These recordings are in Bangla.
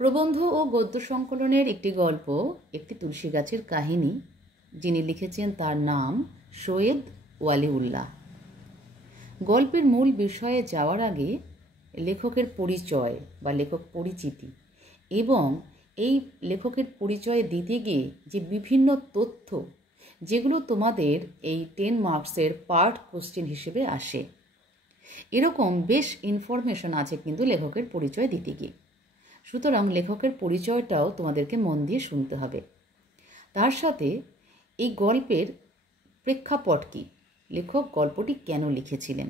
প্রবন্ধ ও গদ্য সংকলনের একটি গল্প, একটি তুলসী গাছের কাহিনী। যিনি লিখেছেন তার নাম সৈয়দ ওয়ালিউল্লাহ। গল্পের মূল বিষয়ে যাওয়ার আগে লেখকের পরিচয় বা লেখক পরিচিতি এবং এই লেখকের পরিচয় দিতে গিয়ে যে বিভিন্ন তথ্য যেগুলো তোমাদের এই 10 মার্কসের পার্ট কোশ্চেন হিসেবে আসে, এরকম বেশ ইনফরমেশন আছে কিন্তু লেখকের পরিচয় দিতে গিয়ে। সুতরাং লেখকের পরিচয়টাও তোমাদেরকে মন দিয়ে শুনতে হবে। তার সাথে এই গল্পের প্রেক্ষাপট কী, লেখক গল্পটি কেন লিখেছিলেন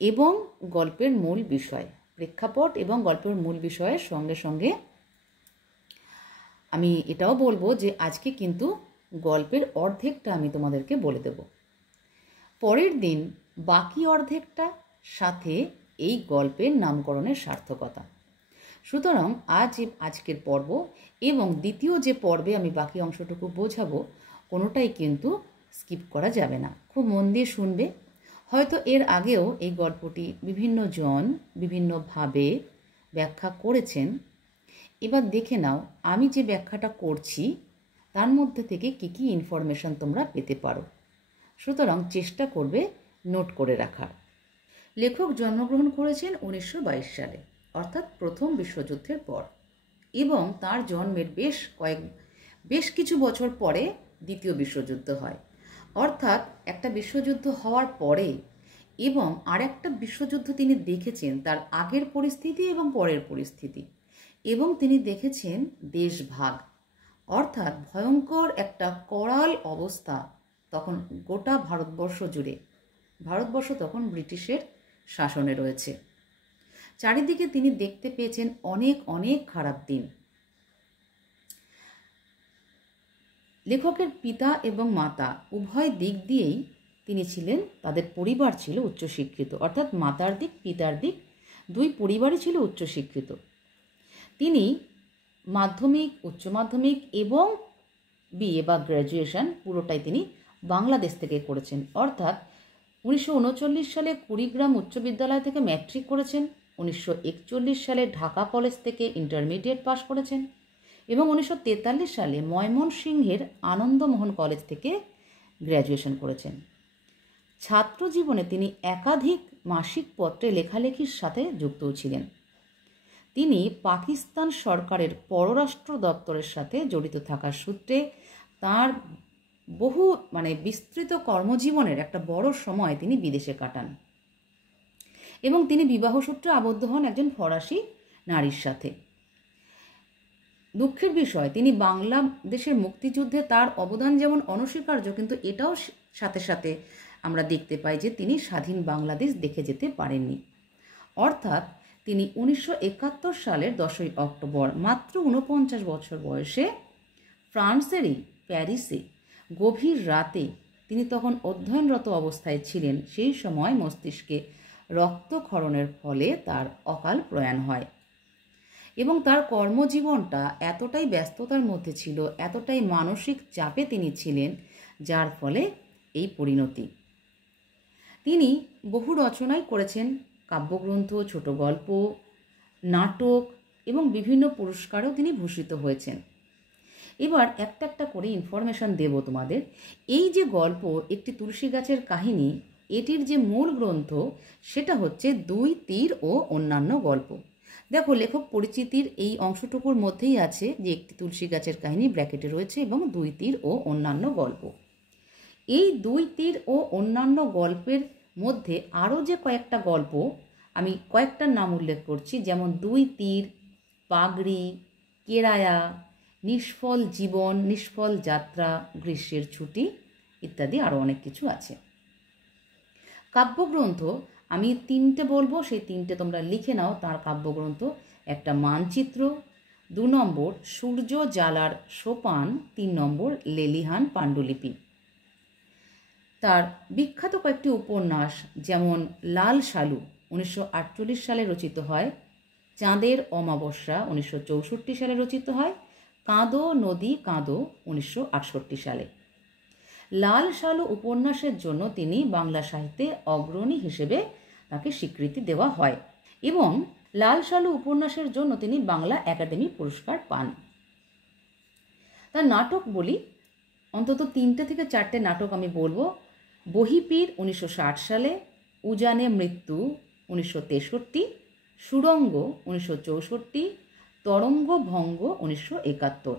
এবং গল্পের মূল বিষয়, প্রেক্ষাপট এবং গল্পের মূল বিষয়ের সঙ্গে সঙ্গে আমি এটাও বলবো যে আজকে কিন্তু গল্পের অর্ধেকটা আমি তোমাদেরকে বলে দেব। পরের দিন বাকি অর্ধেকটা সাথে এই গল্পের নামকরণের সার্থকতা। সুতরাং আজকের পর্ব এবং দ্বিতীয় যে পর্বে আমি বাকি অংশটুকু বোঝাবো, কোনোটাই কিন্তু স্কিপ করা যাবে না। খুব মন দিয়ে শুনবে। হয়তো এর আগেও এই গল্পটি বিভিন্ন জন বিভিন্নভাবে ব্যাখ্যা করেছেন। এবার দেখে নাও আমি যে ব্যাখ্যাটা করছি তার মধ্যে থেকে কী কী ইনফরমেশন তোমরা পেতে পারো। সুতরাং চেষ্টা করবে নোট করে রাখার। লেখক জন্মগ্রহণ করেছেন 1922 সালে, অর্থাৎ প্রথম বিশ্বযুদ্ধের পর, এবং তার জন্মের বেশ কিছু বছর পরে দ্বিতীয় বিশ্বযুদ্ধ হয়। অর্থাৎ একটা বিশ্বযুদ্ধ হওয়ার পরে এবং আরেকটা বিশ্বযুদ্ধ তিনি দেখেছেন, তার আগের পরিস্থিতি এবং পরের পরিস্থিতি, এবং তিনি দেখেছেন দেশভাগ, অর্থাৎ ভয়ঙ্কর একটা করাল অবস্থা তখন গোটা ভারতবর্ষ জুড়ে। ভারতবর্ষ তখন ব্রিটিশের শাসনে রয়েছে। চারিদিকে তিনি দেখতে পেয়েছেন অনেক অনেক খারাপ দিন। লেখকের পিতা এবং মাতা উভয় দিক দিয়েই তিনি ছিলেন, তাদের পরিবার ছিল উচ্চশিক্ষিত, অর্থাৎ মাতার দিক পিতার দিক দুই পরিবারই ছিল উচ্চশিক্ষিত। তিনি মাধ্যমিক, উচ্চ মাধ্যমিক এবং বিএ বা গ্র্যাজুয়েশন পুরোটাই তিনি বাংলাদেশ থেকে করেছেন। অর্থাৎ 1939 সালে কুড়িগ্রাম উচ্চ বিদ্যালয় থেকে ম্যাট্রিক করেছেন, 1941 সালে ঢাকা কলেজ থেকে ইন্টারমিডিয়েট পাশ করেছেন এবং 1943 সালে ময়মনসিংহের আনন্দমোহন কলেজ থেকে গ্র্যাজুয়েশন করেছেন। ছাত্র জীবনে তিনি একাধিক মাসিক পত্রে লেখালেখির সাথে যুক্তও ছিলেন। তিনি পাকিস্তান সরকারের পররাষ্ট্র দপ্তরের সাথে জড়িত থাকার সূত্রে তার বহু বিস্তৃত কর্মজীবনের একটা বড় সময় তিনি বিদেশে কাটান এবং তিনি বিবাহসূত্রে আবদ্ধ হন একজন ফরাসি নারীর সাথে। দুঃখের বিষয়, তিনি বাংলাদেশের মুক্তিযুদ্ধে তার অবদান যেমন অনস্বীকার্য, কিন্তু এটাও সাথে সাথে আমরা দেখতে পাই যে তিনি স্বাধীন বাংলাদেশ দেখে যেতে পারেননি। অর্থাৎ তিনি 1971 সালের 10ই অক্টোবর মাত্র 49 বছর বয়সে ফ্রান্সেরই প্যারিসে গভীর রাতে, তিনি তখন অধ্যয়নরত অবস্থায় ছিলেন, সেই সময় মস্তিষ্কে রক্তক্ষরণের ফলে তার অকাল প্রয়াণ হয় এবং তার কর্মজীবনটা এতটাই ব্যস্ততার মধ্যে ছিল, এতটাই মানসিক চাপে তিনি ছিলেন, যার ফলে এই পরিণতি। তিনি বহু রচনাই করেছেন, কাব্যগ্রন্থ, ছোট গল্প, নাটক এবং বিভিন্ন পুরস্কারেও তিনি ভূষিত হয়েছেন। এবার একটা একটা করে ইনফরমেশন দেব তোমাদের। এই যে গল্প একটি তুলসী গাছের কাহিনী, এটির যে মূল গ্রন্থ সেটা হচ্ছে 2 তীর ও অন্যান্য গল্প। দেখো, লেখক পরিচিতির এই অংশটুকুর মধ্যেই আছে যে একটি তুলসী গাছের কাহিনী ব্র্যাকেটে রয়েছে এবং 2 তীর ও অন্যান্য গল্প। এই 2 তীর ও অন্যান্য গল্পের মধ্যে আরও যে কয়েকটা গল্প, আমি কয়েকটার নাম উল্লেখ করছি, যেমন 2 তীর, পাগড়ি, কেরায়া, নিষ্ফল জীবন, নিষ্ফল যাত্রা, গ্রীষ্মের ছুটি ইত্যাদি আরও অনেক কিছু আছে। কাব্যগ্রন্থ আমি 3টে বলবো, সেই 3টে তোমরা লিখে নাও। তার কাব্যগ্রন্থ: একটা মানচিত্র, 2 নম্বর সূর্য জ্বালার সোপান, 3 নম্বর লেলিহান পাণ্ডুলিপি। তার বিখ্যাত কয়েকটি উপন্যাস, যেমন লাল সালু 1948 সালে রচিত হয়, চাঁদের অমাবস্যা 1964 সালে রচিত হয়, কাঁদো নদী কাঁদো 1968 সালে। লাল সালু উপন্যাসের জন্য তিনি বাংলা সাহিত্যে অগ্রণী হিসেবে তাকে স্বীকৃতি দেওয়া হয় এবং লাল সালু উপন্যাসের জন্য তিনি বাংলা একাডেমি পুরস্কার পান। তার নাটক বলি, অন্তত 3টে থেকে 4টে নাটক আমি বলবো। বহিপীর 1960 সালে, উজানে মৃত্যু 1963, সুড়ঙ্গ 1964, তরঙ্গ ভঙ্গ 1971।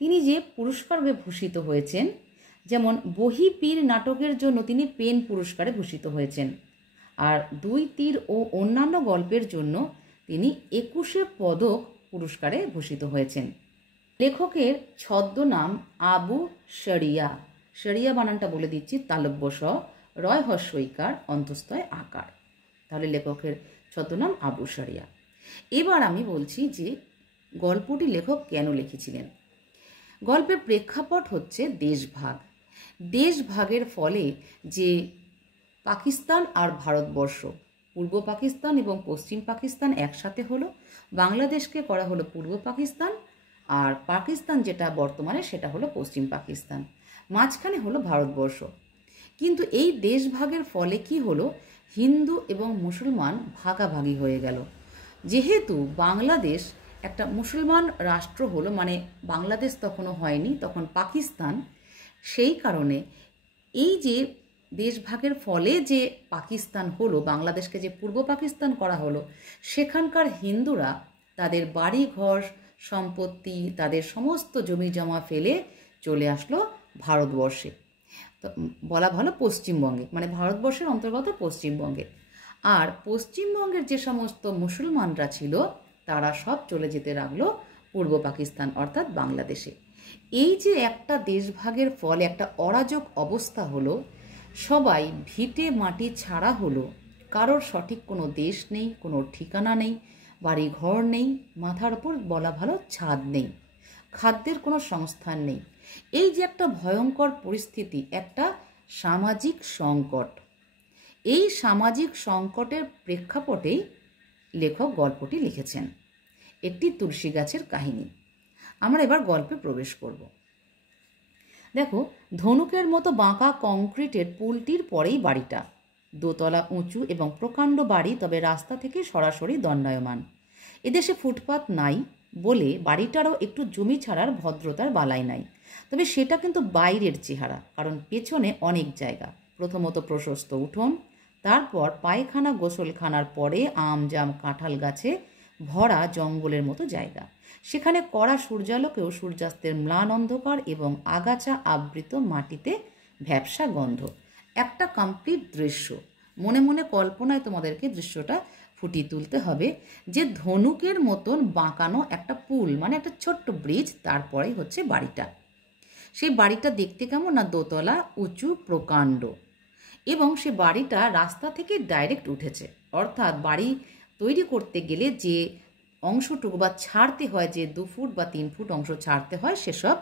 তিনি যে পুরস্কারে ভূষিত হয়েছেন, যেমন বহিপীর নাটকের জন্য তিনি পেন পুরস্কারে ভূষিত হয়েছেন, আর 2 তীর ও অন্যান্য গল্পের জন্য তিনি 21শে পদক পুরস্কারে ভূষিত হয়েছেন। লেখকের ছদ্মনাম আবু শরিয়া। শরিয়া বানানটা বলে দিচ্ছি, তালব্য স, রয় হস্যইকার, অন্তস্তয় আকার। তাহলে লেখকের ছদ্মনাম আবু শরিয়া। এবার আমি বলছি যে গল্পটি লেখক কেন লিখেছিলেন। গল্পের প্রেক্ষাপট হচ্ছে দেশভাগ। দেশভাগের ফলে যে পাকিস্তান আর ভারতবর্ষ, পূর্ব পাকিস্তান এবং পশ্চিম পাকিস্তান একসাথে হলো, বাংলাদেশকে করা হলো পূর্ব পাকিস্তান, আর পাকিস্তান যেটা বর্তমানে সেটা হলো পশ্চিম পাকিস্তান, মাঝখানে হলো ভারতবর্ষ। কিন্তু এই দেশভাগের ফলে কি হলো, হিন্দু এবং মুসলমান ভাগাভাগি হয়ে গেল। যেহেতু বাংলাদেশ একটা মুসলমান রাষ্ট্র হলো, মানে বাংলাদেশ তখনও হয়নি, তখন পাকিস্তান, সেই কারণে এই যে দেশভাগের ফলে যে পাকিস্তান হলো, বাংলাদেশকে যে পূর্ব পাকিস্তান করা হলো, সেখানকার হিন্দুরা তাদের বাড়ি ঘর সম্পত্তি, তাদের সমস্ত জমি জমা ফেলে চলে আসলো ভারতবর্ষে, তো বলা ভালো পশ্চিমবঙ্গে, মানে ভারতবর্ষের অন্তর্গত পশ্চিমবঙ্গে। আর পশ্চিমবঙ্গের যে সমস্ত মুসলমানরা ছিল তারা সব চলে যেতে লাগলো পূর্ব পাকিস্তান অর্থাৎ বাংলাদেশে। এই যে একটা দেশভাগের ফলে একটা অরাজক অবস্থা হলো, সবাই ভিটে মাটি ছাড়া হলো, কারোর সঠিক কোনো দেশ নেই, কোনো ঠিকানা নেই, বাড়ি ঘর নেই, মাথার ওপর বলা ভালো ছাদ নেই, খাদ্যের কোনো সংস্থান নেই। এই যে একটা ভয়ঙ্কর পরিস্থিতি, একটা সামাজিক সংকট, এই সামাজিক সংকটের প্রেক্ষাপটেই লেখক গল্পটি লিখেছেন। একটি তুলসী গাছের কাহিনী। আমরা এবার গল্পে প্রবেশ করব। দেখো, ধনুকের মতো বাঁকা কংক্রিটের পুলটির পরেই বাড়িটা। দোতলা উঁচু এবং প্রকাণ্ড বাড়ি, তবে রাস্তা থেকে সরাসরি দণ্ডায়মান। এদেশে ফুটপাত নাই বলে বাড়িটারও একটু জমি ছাড়ার ভদ্রতার বালাই নাই। তবে সেটা কিন্তু বাইরের চেহারা, কারণ পেছনে অনেক জায়গা। প্রথমত প্রশস্ত উঠোন, তারপর পায়খানা গোসলখানার পরে আম জাম কাঁঠাল গাছে ভরা জঙ্গলের মতো জায়গা। সেখানে কড়া সূর্যালোকেও সূর্যাস্তের ম্লান অন্ধকার এবং আগাছা আবৃত মাটিতে ভ্যাপসা গন্ধ। একটা কমপ্লিট দৃশ্য। মনে মনে কল্পনায় তোমাদেরকে দৃশ্যটা ফুটিয়ে তুলতে হবে যে ধনুকের মতন বাঁকানো একটা পুল, মানে একটা ছোট্ট ব্রিজ, তারপরেই হচ্ছে বাড়িটা। সেই বাড়িটা দেখতে কেমন না, দোতলা উঁচু প্রকাণ্ড, এবং সে বাড়িটা রাস্তা থেকে ডাইরেক্ট উঠেছে। অর্থাৎ বাড়ি তৈরি করতে গেলে যে অংশটুকু বা ছাড়তে হয়, যে 2 ফুট বা 3 ফুট অংশ ছাড়তে হয়, সেসব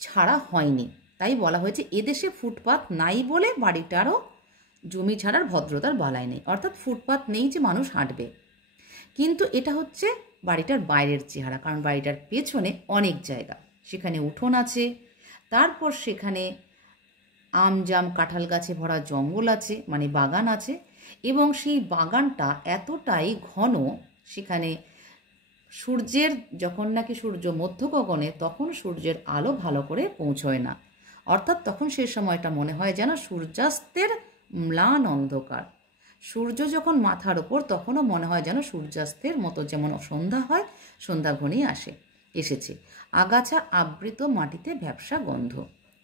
ছাড়া হয়নি। তাই বলা হয়েছে এদেশে ফুটপাত নাই বলে বাড়িটারও জমি ছাড়ার ভদ্রতার বালাই নেই। অর্থাৎ ফুটপাত নেই যে মানুষ হাঁটবে। কিন্তু এটা হচ্ছে বাড়িটার বাইরের চেহারা, কারণ বাড়িটার পেছনে অনেক জায়গা, সেখানে উঠোন আছে, তারপর সেখানে আম জাম কাঁঠাল গাছে ভরা জঙ্গল আছে, মানে বাগান আছে, এবং সেই বাগানটা এতটাই ঘন, সেখানে সূর্যের যখন নাকি সূর্য মধ্য গগনে, তখন সূর্যের আলো ভালো করে পৌঁছয় না। অর্থাৎ তখন সেই সময়টা মনে হয় যেন সূর্যাস্তের ম্লান অন্ধকার। সূর্য যখন মাথার ওপর, তখনও মনে হয় যেন সূর্যাস্তের মতো, যেমন সন্ধ্যা হয়, সন্ধ্যা ঘনিয়ে এসেছে। আগাছা আবৃত মাটিতে ভ্যাপসা গন্ধ,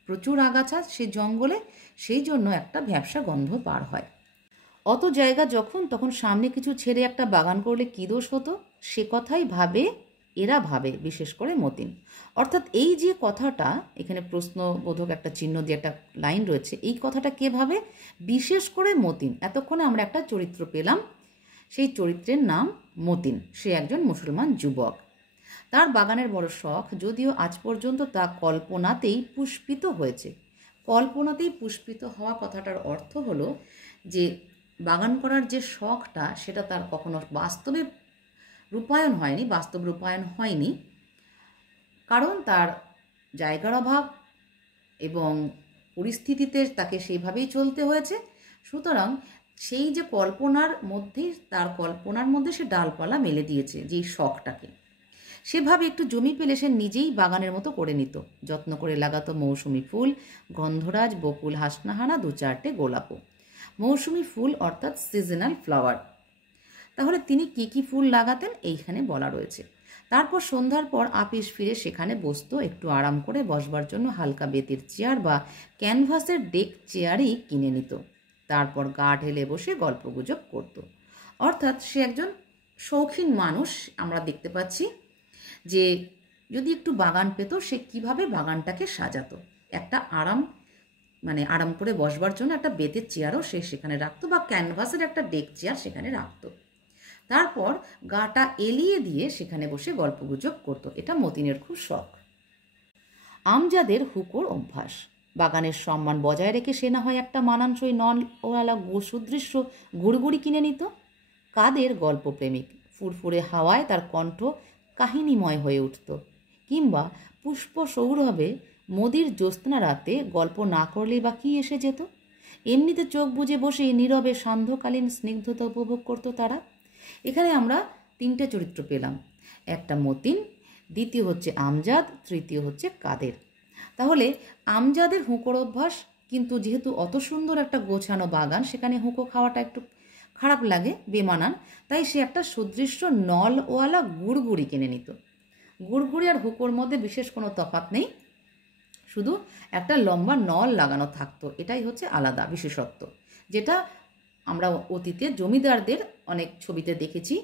প্রচুর আগাছা সে জঙ্গলে, সেই জন্য একটা ভ্যাপসা গন্ধ পার হয়। অত জায়গা যখন, তখন সামনে কিছু ছেড়ে একটা বাগান করলে কী দোষ হতো, সে কথাই এরা ভাবে, বিশেষ করে মতিন। অর্থাৎ এই যে কথাটা, এখানে প্রশ্নবোধক একটা চিহ্ন দিয়ে একটা লাইন রয়েছে, এই কথাটা কে ভাবে, বিশেষ করে মতিন। এতক্ষণে আমরা একটা চরিত্র পেলাম, সেই চরিত্রের নাম মতিন। সে একজন মুসলমান যুবক। তার বাগানের বড় শখ, যদিও আজ পর্যন্ত তা কল্পনাতেই পুষ্পিত হয়েছে। কল্পনাতেই পুষ্পিত হওয়া কথাটার অর্থ হলো যে বাগান করার যে শখটা, সেটা তার কখনো বাস্তব রূপায়ণ হয়নি, কারণ তার জায়গার অভাব এবং পরিস্থিতিতে তাকে সেইভাবেই চলতে হয়েছে। সুতরাং সেই যে কল্পনার মধ্যেই, তার কল্পনার মধ্যে সে ডালপালা মেলে দিয়েছে, যেই শখটাকে সেভাবে একটু জমি পেলে সে নিজেই বাগানের মতো করে নিত। যত্ন করে লাগাতো মৌসুমি ফুল, গন্ধরাজ, বকুল, হাসনাহানা, 2-4টে গোলাপও। মৌসুমি ফুল অর্থাৎ সিজনাল ফ্লাওয়ার। তাহলে তিনি কি কি ফুল লাগাতেন এইখানে বলা রয়েছে। তারপর সন্ধ্যার পর আপিস ফিরে সেখানে বসতো, একটু আরাম করে বসবার জন্য হালকা বেতের চেয়ার বা ক্যানভাসের ডেক চেয়ারই কিনে নিত। তারপর গা ঢেলে বসে গল্পগুজব করত। অর্থাৎ সে একজন শৌখিন মানুষ। আমরা দেখতে পাচ্ছি যে যদি একটু বাগান পেত, সে কিভাবে বাগানটাকে সাজাতো। একটা আরাম করে বসবার জন্য একটা বেতের চেয়ারও সে সেখানে রাখতো, বা ক্যানভাসের একটা ডেক চেয়ার সেখানে রাখতো। তারপর গাটা এলিয়ে দিয়ে সেখানে বসে গল্পগুজব করতো। এটা মতিনের খুব শখ। আমজাদের হুকোর অভ্যাস। বাগানের সম্মান বজায় রেখে সে না হয় একটা মানানসই নলওয়ালা সুদৃশ্য গুড়গুড়ি কিনে নিত। কাদের গল্পপ্রেমিক, ফুরফুরে হাওয়ায় তার কণ্ঠ কাহিনীময় হয়ে উঠত। কিংবা পুষ্প সৌরভে মোদির জ্যোৎস্না রাতে গল্প না করলেই বা কি এসে যেত। এমনিতে চোখ বুজে বসেই নীরবে সান্ধ্যকালীন স্নিগ্ধতা উপভোগ করত তারা। এখানে আমরা 3টে চরিত্র পেলাম। একটা মতিন, দ্বিতীয় হচ্ছে আমজাদ, তৃতীয় হচ্ছে কাদের। তাহলে আমজাদের হুঁকোর অভ্যাস, কিন্তু যেহেতু অত সুন্দর একটা গোছানো বাগান, সেখানে হুঁকো খাওয়াটা একটু খারাপ লাগে, বেমানান, তাই সে একটা সুদৃশ্য নলওয়ালা গুড়গুড়ি কিনে নিত। গুড়গুড়ি আর হুঁকোর মধ্যে বিশেষ কোনো তফাৎ নেই, শুধু একটা লম্বা নল লাগানো থাকতো। এটাই হচ্ছে আলাদা বিশেষত্ব, যেটা আমরা অতীতে জমিদারদের অনেক ছবিতে দেখেছি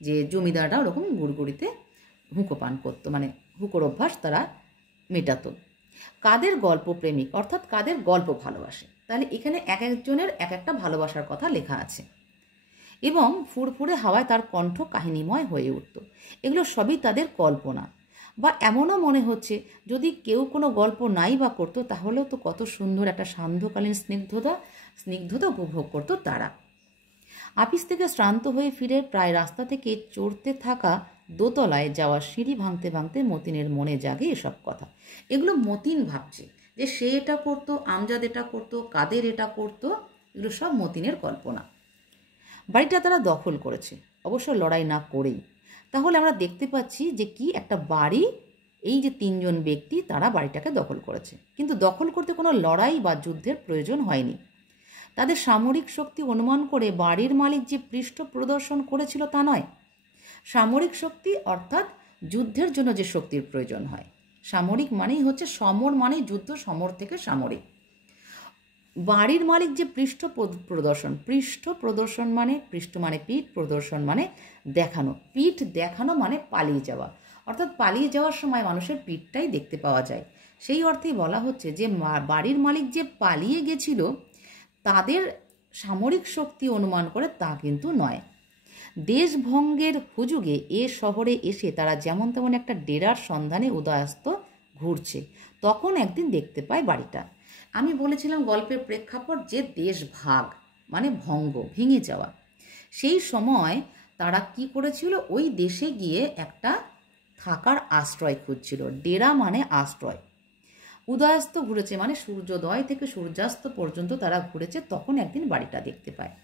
যে জমিদাররা ওরকম গুড়গুড়িতে হুঁকো পান করতো, মানে হুঁকোর অভ্যাস তারা মেটাতো। কাদের গল্পপ্রেমিক, অর্থাৎ কাদের গল্প ভালোবাসে। তাহলে এখানে এক একজনের এক একটা ভালোবাসার কথা লেখা আছে। এবং ফুরফুরে হাওয়ায় তার কণ্ঠ কাহিনীময় হয়ে উঠত। এগুলো সবই তাদের কল্পনা। বা এমনও মনে হচ্ছে যদি কেউ কোনো গল্প নাই বা করতো, তাহলেও তো কত সুন্দর একটা সান্ধ্যকালীন স্নিগ্ধতা উপভোগ করতো তারা। আপিস থেকে শ্রান্ত হয়ে ফিরে প্রায় রাস্তা থেকে চড়তে থাকা দোতলায় যাওয়ার সিঁড়ি ভাঙতে ভাঙতে মতিনের মনে জাগে এসব কথা। এগুলো মতিন ভাবছে যে সে এটা করতো, আমজাদ এটা করতো, কাদের এটা করতো। এগুলো সব মতিনের কল্পনা। বাড়িটা তারা দখল করেছে, অবশ্য লড়াই না করেই। তাহলে আমরা দেখতে পাচ্ছি যে কি একটা বাড়ি, এই যে 3জন ব্যক্তি তারা বাড়িটাকে দখল করেছে, কিন্তু দখল করতে কোনো লড়াই বা যুদ্ধের প্রয়োজন হয়নি। তাদের সামরিক শক্তি অনুমান করে বাড়ির মালিক যে পৃষ্ঠ প্রদর্শন করেছিল তা নয়। সামরিক শক্তি অর্থাৎ যুদ্ধের জন্য যে শক্তির প্রয়োজন হয়। সামরিক মানেই হচ্ছে সমর, মানেই যুদ্ধ, সমর থেকে সামরিক। বাড়ির মালিক যে পৃষ্ঠ প্রদর্শন মানে, পৃষ্ঠ মানে পিঠ, প্রদর্শন মানে দেখানো। পিঠ দেখানো মানে পালিয়ে যাওয়া, অর্থাৎ পালিয়ে যাওয়ার সময় মানুষের পিঠটাই দেখতে পাওয়া যায়। সেই অর্থেই বলা হচ্ছে যে বাড়ির মালিক যে পালিয়ে গেছিল তাদের সামরিক শক্তি অনুমান করে তা কিন্তু নয়। দেশভঙ্গের হুজুগে এ শহরে এসে তারা যেমন তেমন একটা ডেরার সন্ধানে উদয়াস্ত ঘুরছে, তখন একদিন দেখতে পায় বাড়িটা। আমি বলেছিলাম গল্পের প্রেক্ষাপট যে দেশ ভাগ মানে ভঙ্গ, ভেঙে যাওয়া। সেই সময় তারা কি করেছিল, ওই দেশে গিয়ে একটা থাকার আশ্রয় খুঁজছিল। ডেরা মানে আশ্রয়। উদয়াস্ত ঘুরেছে মানে সূর্যোদয় থেকে সূর্যাস্ত পর্যন্ত তারা ঘুরেছে, তখন একদিন বাড়িটা দেখতে পায়।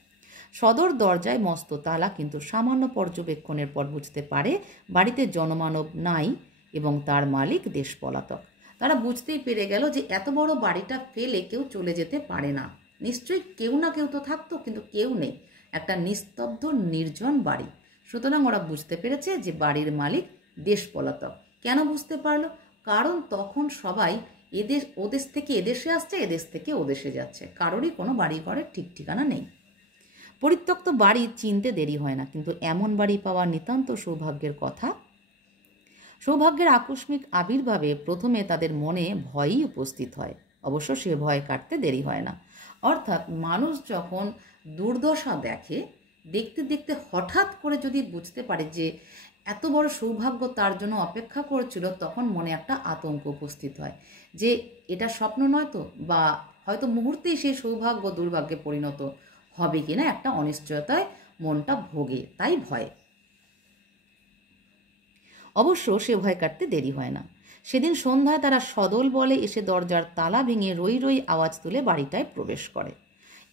সদর দরজায় মস্ত তালা, কিন্তু সামান্য পর্যবেক্ষণের পর বুঝতে পারে বাড়িতে জনমানব নাই এবং তার মালিক দেশ পলাতক। তারা বুঝতেই পেরে গেল যে এত বড় বাড়িটা ফেলে কেউ চলে যেতে পারে না, নিশ্চয়ই কেউ না কেউ তো থাকতো, কিন্তু কেউ নেই। একটা নিস্তব্ধ নির্জন বাড়ি। সুতরাং ওরা বুঝতে পেরেছে যে বাড়ির মালিক দেশ পলাতক। কেন বুঝতে পারলো? কারণ তখন সবাই ওদেশ থেকে এদেশে আসছে, এদেশ থেকে ওদেশে যাচ্ছে, কারোরই কোনো বাড়ি ঘরের ঠিক ঠিকানা নেই। পরিত্যক্ত বাড়ি চিনতে দেরি হয় না, কিন্তু এমন বাড়ি পাওয়া নিতান্ত সৌভাগ্যের কথা। সৌভাগ্যের আকস্মিক আবির্ভাবে প্রথমে তাদের মনে ভয়ই উপস্থিত হয়, অবশ্য সে ভয় কাটতে দেরি হয় না। অর্থাৎ মানুষ যখন দুর্দশা দেখে, দেখতে দেখতে হঠাৎ করে যদি বুঝতে পারে যে এত বড় সৌভাগ্য তার জন্য অপেক্ষা করেছিল, তখন মনে একটা আতঙ্ক উপস্থিত হয় যে এটা স্বপ্ন নয় তো, বা হয়তো মুহূর্তেই সেই সৌভাগ্য দুর্ভাগ্যে পরিণত হবে কিনা একটা অনিশ্চয়তায় মনটা ভোগে, তাই ভয়। অবশ্য সে ভয় কাটতে দেরি হয় না। সেদিন সন্ধ্যায় তারা সদল বলে এসে দরজার তালা ভেঙে রই রই আওয়াজ তুলে বাড়িটায় প্রবেশ করে।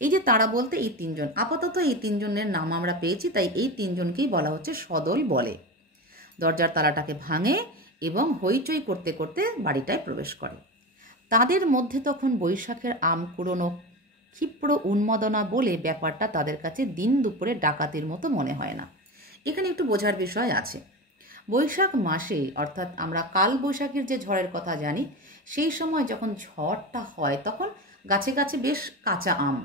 এই যে তারা বলতে এই তিনজন, আপাতত এই তিনজনের নাম আমরা পেয়েছি, তাই এই তিনজনকেই বলা হচ্ছে সদল বলে। দরজার তালাটাকে ভাঙে এবং হইচই করতে করতে বাড়িটায় প্রবেশ করে। তাদের মধ্যে তখন বৈশাখের আম কুড়োনো ক্ষিপ্র উন্মাদনা বলে ব্যাপারটা তাদের কাছে দিন দুপুরে ডাকাতির মতো মনে হয় না। এখানে একটু বোঝার বিষয় আছে। বৈশাখ মাসে, অর্থাৎ আমরা কাল বৈশাখীর যে ঝড়ের কথা জানি, সেই সময় যখন ঝড়টা হয় তখন গাছে গাছে বেশ কাঁচা আম,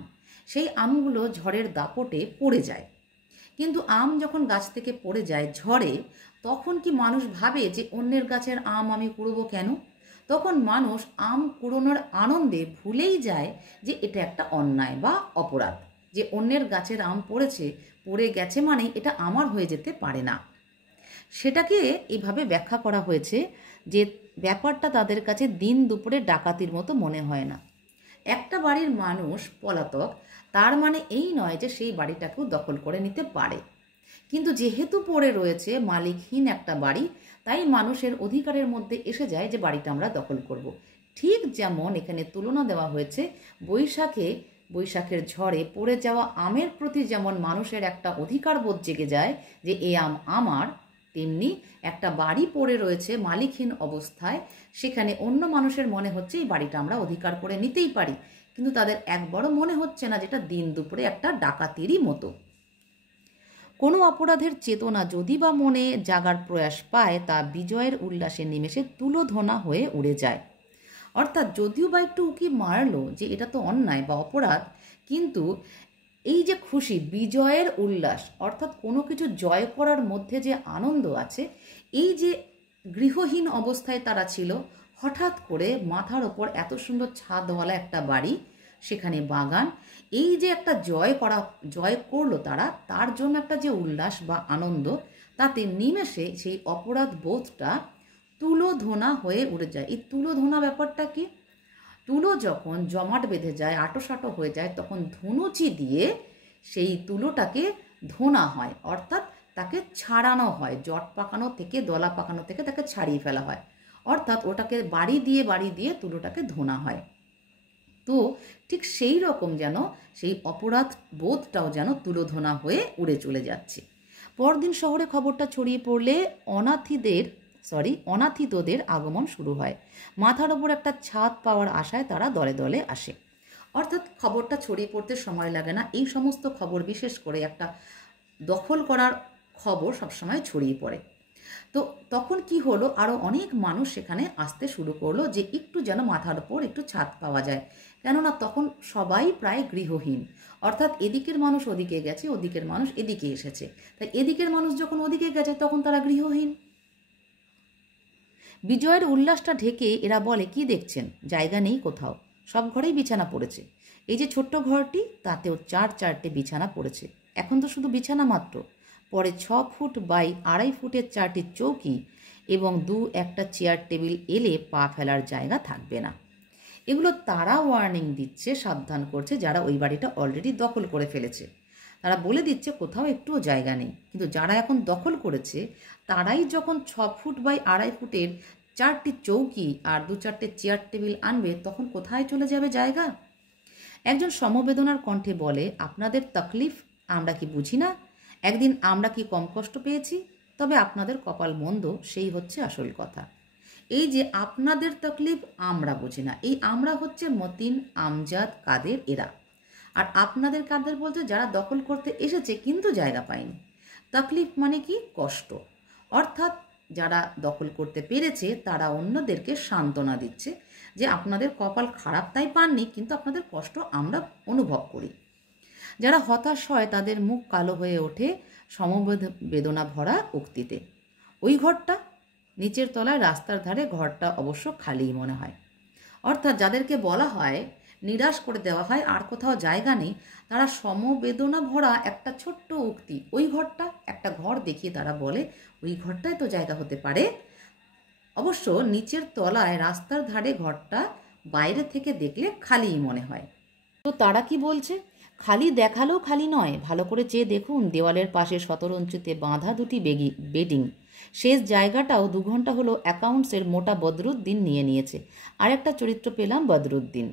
সেই আমগুলো ঝড়ের দাপটে পড়ে যায়। কিন্তু আম যখন গাছ থেকে পড়ে যায় ঝড়ে, তখন কি মানুষ ভাবে যে অন্যের গাছের আম আমি কুড়োবো কেন? তখন মানুষ আম কুড়োনোর আনন্দে ভুলেই যায় যে এটা একটা অন্যায় বা অপরাধ, যে অন্যের গাছের আম পড়ে গেছে মানে এটা আমার হয়ে যেতে পারে না। সেটাকে এইভাবে ব্যাখ্যা করা হয়েছে যে ব্যাপারটা তাদের কাছে দিন দুপুরে ডাকাতির মতো মনে হয় না। একটা বাড়ির মানুষ পলাতক, তার মানে এই নয় যে সেই বাড়িটাকেও দখল করে নিতে পারে। কিন্তু যেহেতু পড়ে রয়েছে মালিকহীন একটা বাড়ি, তাই মানুষের অধিকারের মধ্যে এসে যায় যে বাড়িটা আমরা দখল করব। ঠিক যেমন এখানে তুলনা দেওয়া হয়েছে, বৈশাখের ঝড়ে পড়ে যাওয়া আমের প্রতি যেমন মানুষের একটা অধিকার বোধ জেগে যায় যে এ আম আমার, তেমনি একটা বাড়ি পড়ে রয়েছে মালিকহীন অবস্থায়, সেখানে অন্য মানুষের মনে হচ্ছে এই বাড়িটা আমরা অধিকার করে নিতেই পারি, কিন্তু তাদের একবারও মনে হচ্ছে না যেটা দিন দুপুরে একটা ডাকাতিরই মতো। কোনো অপরাধের চেতনা যদি বা মনে জাগার প্রয়াস পায়, তা বিজয়ের উল্লাসের নিমেষে তুলোধনা হয়ে উড়ে যায়। অর্থাৎ যদিও বা একটু উকি মারলো যে এটা তো অন্যায় বা অপরাধ, কিন্তু এই যে খুশি, বিজয়ের উল্লাস, অর্থাৎ কোনো কিছু জয় করার মধ্যে যে আনন্দ আছে, এই যে গৃহহীন অবস্থায় তারা ছিল, হঠাৎ করে মাথার ওপর এত সুন্দর ছাদওয়ালা একটা বাড়ি, সেখানে বাগান, এই যে একটা জয় করলো তারা, তার জন্য একটা যে উল্লাস বা আনন্দ, তাতে নিমেষে সেই অপরাধ বোধটা তুলোধনা হয়ে উড়ে যায়। এই তুলোধনা ব্যাপারটা কি? তুলো যখন জমাট বেঁধে যায়, আটোসাটো হয়ে যায়, তখন ধনুচি দিয়ে সেই তুলোটাকে ধোনা হয়, অর্থাৎ তাকে ছাড়ানো হয়, জট পাকানো থেকে, দলা পাকানো থেকে তাকে ছাড়িয়ে ফেলা হয়, অর্থাৎ ওটাকে বাড়ি দিয়ে তুলোটাকে ধোনা হয়। তো ঠিক সেই রকম যেন সেই অপরাধ বোধটাও যেন তুলোধনা হয়ে উড়ে চলে যাচ্ছে। পরদিন শহরে খবরটা ছড়িয়ে পড়লে অনাথিতদের আগমন শুরু হয়। মাথার ওপর একটা ছাদ পাওয়ার আশায় তারা দলে দলে আসে। অর্থাৎ খবরটা ছড়িয়ে পড়তে সময় লাগে না। এই সমস্ত খবর, বিশেষ করে একটা দখল করার খবর, সবসময় ছড়িয়ে পড়ে। তো তখন কি হলো, আরও অনেক মানুষ সেখানে আসতে শুরু করলো যে একটু যেন মাথার ওপর একটু ছাদ পাওয়া যায়, কেননা তখন সবাই প্রায় গৃহহীন, অর্থাৎ এদিকের মানুষ ওদিকে গেছে, ওদিকের মানুষ এদিকে এসেছে, তাই এদিকের মানুষ যখন ওদিকে গেছে তখন তারা গৃহহীন। বিজয়ের উল্লাসটা ঢেকে এরা বলে, কি দেখছেন, জায়গা নেই কোথাও, সব ঘরেই বিছানা পড়েছে। এই যে ছোট্ট ঘরটি, তাতেও 4-4টে বিছানা পড়েছে। এখন তো শুধু বিছানা মাত্র, পরে 6 ফুট বাই 2.5 ফুটের 4টি চৌকি এবং 2-1টা চেয়ার টেবিল এলে পা ফেলার জায়গা থাকবে না। এগুলো তারা ওয়ার্নিং দিচ্ছে, সাবধান করছে যারা ওই বাড়িটা অলরেডি দখল করে ফেলেছে। তারা বলে দিচ্ছে কোথাও একটুও জায়গা নেই। কিন্তু যারা এখন দখল করেছে, তারাই যখন 6 ফুট বাই 2.5 ফুটের 4টি চৌকি আর 2-4টে চেয়ার টেবিল আনবে, তখন কোথায় চলে যাবে জায়গা? একজন সমবেদনার কণ্ঠে বলে, আপনাদের তকলিফ আমরা কি বুঝি না? একদিন আমরা কি কম কষ্ট পেয়েছি? তবে আপনাদের কপাল মন্দ, সেই হচ্ছে আসল কথা। এই যে আপনাদের তকলিফ আমরা বুঝি না, এই আমরা হচ্ছে মতিন, আমজাদ, কাদের, এরা। আর আপনাদের কাদের বলতে যারা দখল করতে এসেছে কিন্তু জায়গা পায়নি। তকলিফ মানে কি? কষ্ট। অর্থাৎ যারা দখল করতে পেরেছে তারা অন্যদেরকে সান্ত্বনা দিচ্ছে যে আপনাদের কপাল খারাপ তাই পাননি, কিন্তু আপনাদের কষ্ট আমরা অনুভব করি। যারা হতাশ হয় তাদের মুখ কালো হয়ে ওঠে সমবেদনা ভরা উক্তিতে। ওই ঘরটা নিচের তলায় রাস্তার ধারে, ঘরটা অবশ্য খালিই মনে হয়। অর্থাৎ যাদেরকে বলা হয়, নিরাশ করে দেওয়া হয়, আর কোথাও জায়গা নেই, তারা সমবেদনা ভরা একটা ছোট্ট উক্তি, ওই ঘরটা, একটা ঘর দেখিয়ে তারা বলে ওই ঘরটায় তো জায়গা হতে পারে। অবশ্য নিচের তলায় রাস্তার ধারে ঘরটা বাইরে থেকে দেখলে খালিই মনে হয়। তো তারা কি বলছে? খালি দেখালেও খালি নয়, ভালো করে চেয়ে দেখুন, দেওয়ালের পাশে 17 ইঞ্চিতে বাঁধা 2টি বেডিং। শেষ জায়গাটাও 2 ঘন্টা হলো অ্যাকাউন্টসের মোটা বদরুদ্দিন নিয়ে নিয়েছে। আর একটা চরিত্র পেলাম, বদরুদ্দিন।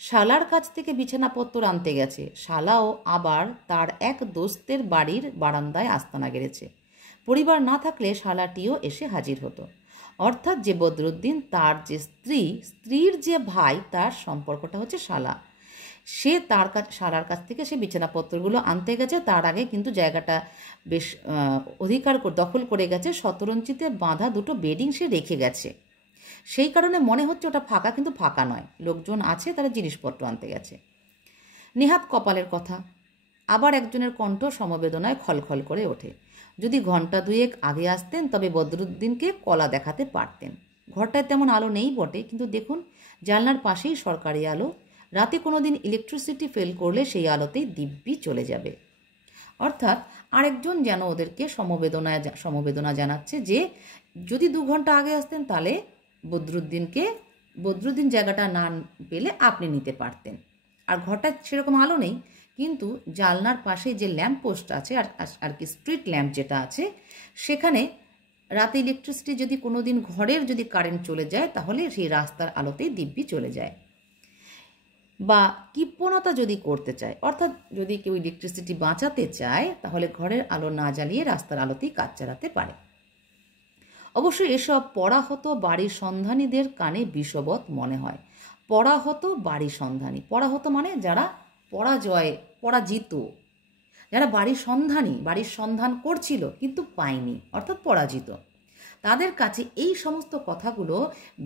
শালার কাছ থেকে বিছানাপত্র আনতে গেছে। শালাও আবার তার এক দোস্তের বাড়ির বারান্দায় আস্তানা গেড়েছে। পরিবার না থাকলে শালাটিও এসে হাজির হতো। অর্থাৎ যে বদরুদ্দিন, তার যে স্ত্রীর যে ভাই, তার সম্পর্কটা হচ্ছে শালা। সে তার শালার কাছ থেকে সে বিছানাপত্রগুলো আনতে গেছে। তার আগে কিন্তু জায়গাটা বেশ দখল করে গেছে। শতরঞ্চিতে বাঁধা দুটো বেডিং সে রেখে গেছে। সেই কারণে মনে হচ্ছে ওটা ফাঁকা, কিন্তু ফাঁকা নয়, লোকজন আছে, তারা জিনিসপত্র আনতে গেছে। নেহাত কপালের কথা। আবার একজনের কণ্ঠ সমবেদনায় খলখল করে ওঠে। যদি ঘন্টা দুয়েক আগে আসতেন তবে বদরুদ্দিনকে কলা দেখাতে পারতেন। ঘরটায় তেমন আলো নেই বটে, কিন্তু দেখুন জানলার পাশেই সরকারি আলো। রাতে কোনো দিন ইলেকট্রিসিটি ফেল করলে সেই আলোতেই দিব্যি চলে যাবে। অর্থাৎ আরেকজন যেন ওদেরকে সমবেদনা জানাচ্ছে যে যদি 2 ঘন্টা আগে আসতেন তাহলে বদরুদ্দিন জায়গাটা না পেলে আপনি নিতে পারতেন। আর ঘরটায় সেরকম আলো নেই, কিন্তু জানলার পাশে যে ল্যাম্প পোস্ট আছে আর কি স্ট্রিট ল্যাম্প যেটা আছে, সেখানে রাতে ইলেকট্রিসিটি যদি কোনো দিন ঘরের যদি কারেন্ট চলে যায় তাহলে সেই রাস্তার আলোতেই দিব্যি চলে যায়। বা কৃপণতা যদি করতে চায়, অর্থাৎ যদি কেউ ইলেকট্রিসিটি বাঁচাতে চায় তাহলে ঘরের আলো না জ্বালিয়ে রাস্তার আলোতেই কাজ চালাতে পারে। অবশ্যই এসব পরাহত বাড়ির সন্ধানীদের কানে বিষবৎ মনে হয়। পরাহত বাড়ির সন্ধানী, পরাহত মানে যারা পরাজিত, যারা বাড়ির সন্ধান করছিল কিন্তু পায়নি, অর্থাৎ পরাজিত, তাদের কাছে এই সমস্ত কথাগুলো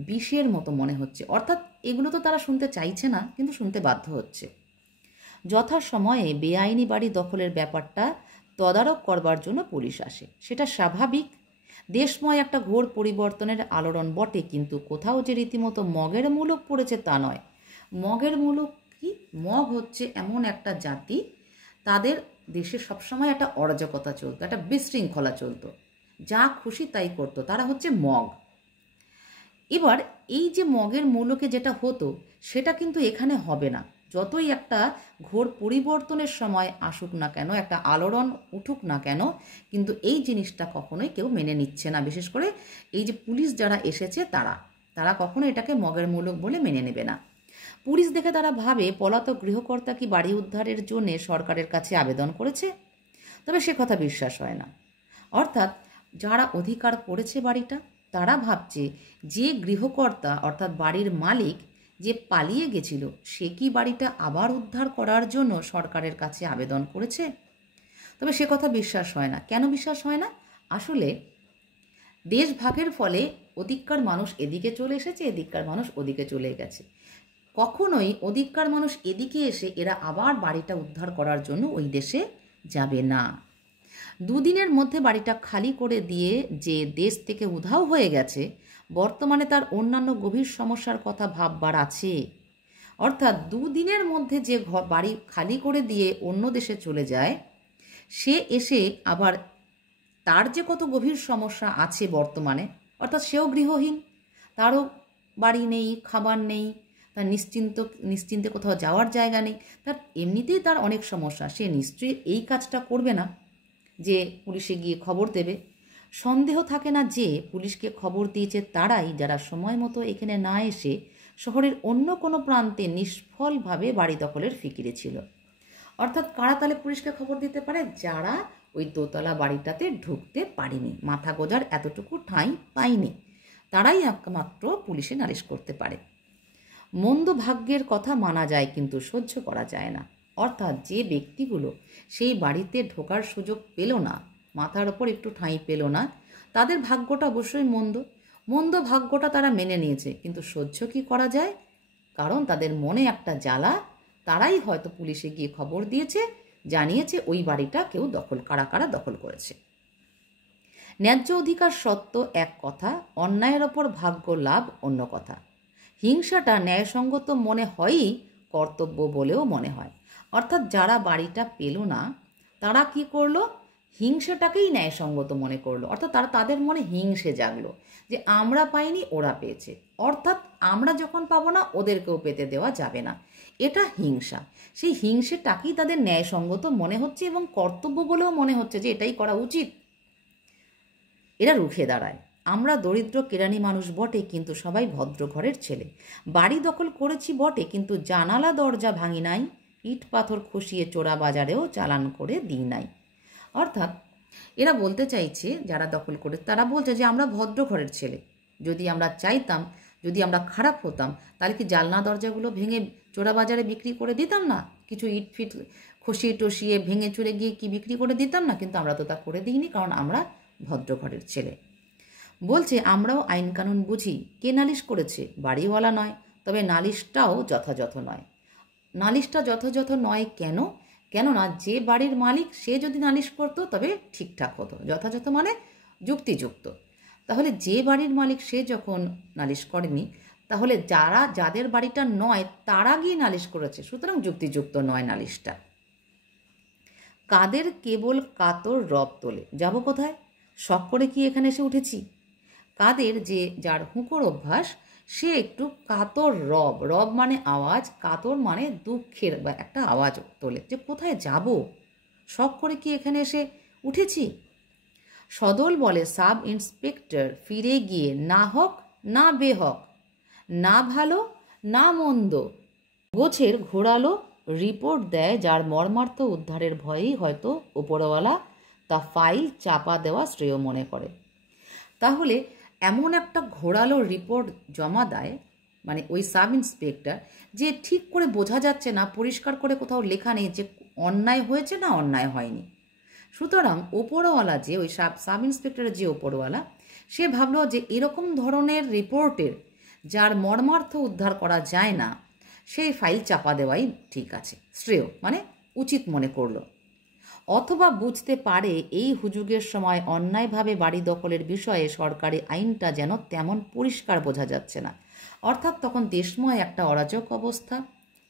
বিষের মতো মনে হচ্ছে। অর্থাৎ এগুলো তো তারা শুনতে চাইছে না, কিন্তু শুনতে বাধ্য হচ্ছে। যথাসময়ে বেআইনি বাড়ি দখলের ব্যাপারটা তদারক করবার জন্য পুলিশ আসে, সেটা স্বাভাবিক। দেশময় একটা ঘোর পরিবর্তনের আলোড়ন বটে, কিন্তু কোথাও যে রীতিমতো মগের মুলুক পড়েছে তা নয়। মগের মুলুক কি? মগ হচ্ছে এমন একটা জাতি, তাদের দেশে সবসময় একটা অরাজকতা চলতো, একটা বিশৃঙ্খলা চলতো, যা খুশি তাই করতো, তারা হচ্ছে মগ। এবার এই যে মগের মুলুকে যেটা হতো সেটা কিন্তু এখানে হবে না। যতই একটা ঘোর পরিবর্তনের সময় আসুক না কেন, একটা আলোড়ন উঠুক না কেন, কিন্তু এই জিনিসটা কখনোই কেউ মেনে নিচ্ছে না। বিশেষ করে এই যে পুলিশ যারা এসেছে তারা কখনো এটাকে মগের মুলুক বলে মেনে নেবে না। পুলিশ দেখে তারা ভাবে পলাতক গৃহকর্তা কি বাড়ি উদ্ধারের জন্য সরকারের কাছে আবেদন করেছে? তবে সে কথা বিশ্বাস হয় না। অর্থাৎ যারা অধিকার করেছে বাড়িটা, তারা ভাবছে যে গৃহকর্তা অর্থাৎ বাড়ির মালিক যে পালিয়ে গেছিল, সে কি বাড়িটা আবার উদ্ধার করার জন্য সরকারের কাছে আবেদন করেছে? তবে সে কথা বিশ্বাস হয় না। কেন বিশ্বাস হয় না? আসলে দেশ ভাগের ফলে ওদিককার মানুষ এদিকে চলে এসেছে, এদিককার মানুষ ওদিকে চলে গেছে। কখনোই ওদিককার মানুষ এদিকে এসে এরা আবার বাড়িটা উদ্ধার করার জন্য ওই দেশে যাবে না। 2 দিনের মধ্যে বাড়িটা খালি করে দিয়ে যে দেশ থেকে উধাও হয়ে গেছে, বর্তমানে তার অন্যান্য গভীর সমস্যার কথা ভাববার আছে। অর্থাৎ 2 দিনের মধ্যে যে বাড়ি খালি করে দিয়ে অন্য দেশে চলে যায়, সে এসে আবার তার যে কত গভীর সমস্যা আছে বর্তমানে, অর্থাৎ সেও গৃহহীন, তারও বাড়ি নেই, খাবার নেই, তার নিশ্চিন্তে কোথাও যাওয়ার জায়গা নেই, তার এমনিতেই তার অনেক সমস্যা। সে নিশ্চয়ই এই কাজটা করবে না যে পুলিশে গিয়ে খবর দেবে। সন্দেহ থাকে না যে পুলিশকে খবর দিয়েছে তারাই যারা সময় মতো এখানে না এসে শহরের অন্য কোনো প্রান্তে নিষ্ফলভাবে বাড়ি দখলের ফিকিরে ছিল। অর্থাৎ কারা তাহলে পুলিশকে খবর দিতে পারে? যারা ওই দোতলা বাড়িটাতে ঢুকতে পারেনি, মাথা গোজার এতটুকু ঠাঁই পায়নি, তারাই একমাত্র পুলিশে নালিশ করতে পারে। মন্দ ভাগ্যের কথা মানা যায়, কিন্তু সহ্য করা যায় না। অর্থাৎ যে ব্যক্তিগুলো সেই বাড়িতে ঢোকার সুযোগ পেল না, মাথার ওপর একটু ঠাঁই পেল না, তাদের ভাগ্যটা অবশ্যই মন্দ ভাগ্যটা তারা মেনে নিয়েছে, কিন্তু সহ্য কি করা যায়? কারণ তাদের মনে একটা জ্বালা। তারাই হয়তো পুলিশে গিয়ে খবর দিয়েছে, জানিয়েছে ওই বাড়িটা কেউ কারা দখল করেছে। ন্যায্য অধিকার সত্য এক কথা, অন্যায়ের ওপর ভাগ্য লাভ অন্য কথা। হিংসাটা ন্যায়সঙ্গত মনে হয়ই, কর্তব্য বলেও মনে হয়। অর্থাৎ যারা বাড়িটা পেল না তারা কি করলো? হিংসাটাকেই ন্যায়সঙ্গত মনে করলো। অর্থাৎ তাদের মনে হিংসে জাগলো যে আমরা পাইনি, ওরা পেয়েছে, অর্থাৎ আমরা যখন পাবো না ওদেরকেও পেতে দেওয়া যাবে না। এটা হিংসা। সেই হিংসেটাকেই তাদের ন্যায়সঙ্গত মনে হচ্ছে এবং কর্তব্য বলেও মনে হচ্ছে যে এটাই করা উচিত। এরা রুখে দাঁড়ায়। আমরা দরিদ্র কেরানি মানুষ বটে, কিন্তু সবাই ভদ্র ঘরের ছেলে। বাড়ি দখল করেছি বটে, কিন্তু জানালা দরজা ভাঙি নাই, ইট পাথর খসিয়ে চোরা বাজারেও চালান করে দিই নাই। অর্থাৎ এরা বলতে চাইছে, যারা দখল করে তারা বলছে যে আমরা ভদ্র ঘরের ছেলে। যদি আমরা চাইতাম, যদি আমরা খারাপ হতাম, তাহলে কি জানলা দরজাগুলো ভেঙে চোরা বাজারে বিক্রি করে দিতাম না? কিছু ইট ফিট খসিয়ে টসিয়ে ভেঙে চুরে গিয়ে কি বিক্রি করে দিতাম না? কিন্তু আমরা তো তা করে দিইনি, কারণ আমরা ভদ্র ঘরের ছেলে। বলছে আমরাও আইন কানুন বুঝি। কে নালিশ করেছে? বাড়িওয়ালা নয়, তবে নালিশটাও যথাযথ নয়। নালিশটা যথাযথ নয় কেন? কেননা যে বাড়ির মালিক সে যদি নালিশ করতো তবে ঠিকঠাক হতো। যথাযথ মানে যুক্তিযুক্ত। তাহলে যে বাড়ির মালিক সে যখন নালিশ করেনি, তাহলে যাদের বাড়িটা নয় তারা গিয়ে নালিশ করেছে, সুতরাং যুক্তিযুক্ত নয় নালিশটা। কাদের কেবল কাতর রব তোলে। যাব কোথায়? শখ করে কি এখানে এসে উঠেছি? কাদের, যার হুঁকোর অভ্যাস, সে একটু কাতর রব, রব মানে আওয়াজ, কাতর মানে দুঃখের বা একটা আওয়াজ তোলে, যে কোথায় যাব, শখ করে কি এখানে এসে উঠেছি। সদল বলে সাব ইন্সপেক্টর ফিরে গিয়ে, না হক না বেহক, না ভালো না মন্দ, গোছের ঘোরালো রিপোর্ট দেয়, যার মর্মার্থ উদ্ধারের ভয়েই হয়তো ওপরওয়ালা তা ফাইল চাপা দেওয়া শ্রেয় মনে করে। তাহলে এমন একটা ঘোরালো রিপোর্ট জমা দেয়, মানে ওই সাব ইন্সপেক্টর, যে ঠিক করে বোঝা যাচ্ছে না, পরিষ্কার করে কোথাও লেখা নেই যে অন্যায় হয়েছে না অন্যায় হয়নি। সুতরাং ওপরওয়ালা, যে ওই সাব ইন্সপেক্টরের যে ওপরওয়ালা, সে ভাবলো যে এরকম ধরনের রিপোর্টের যার মর্মার্থ উদ্ধার করা যায় না, সেই ফাইল চাপা দেওয়াই ঠিক আছে, শ্রেয় মানে উচিত মনে করলো। অথবা বুঝতে পারে এই হুজুগের সময় অন্যায়ভাবে বাড়ি দখলের বিষয়ে সরকারি আইনটা যেন তেমন পরিষ্কার বোঝা যাচ্ছে না। অর্থাৎ তখন দেশময় একটা অরাজক অবস্থা,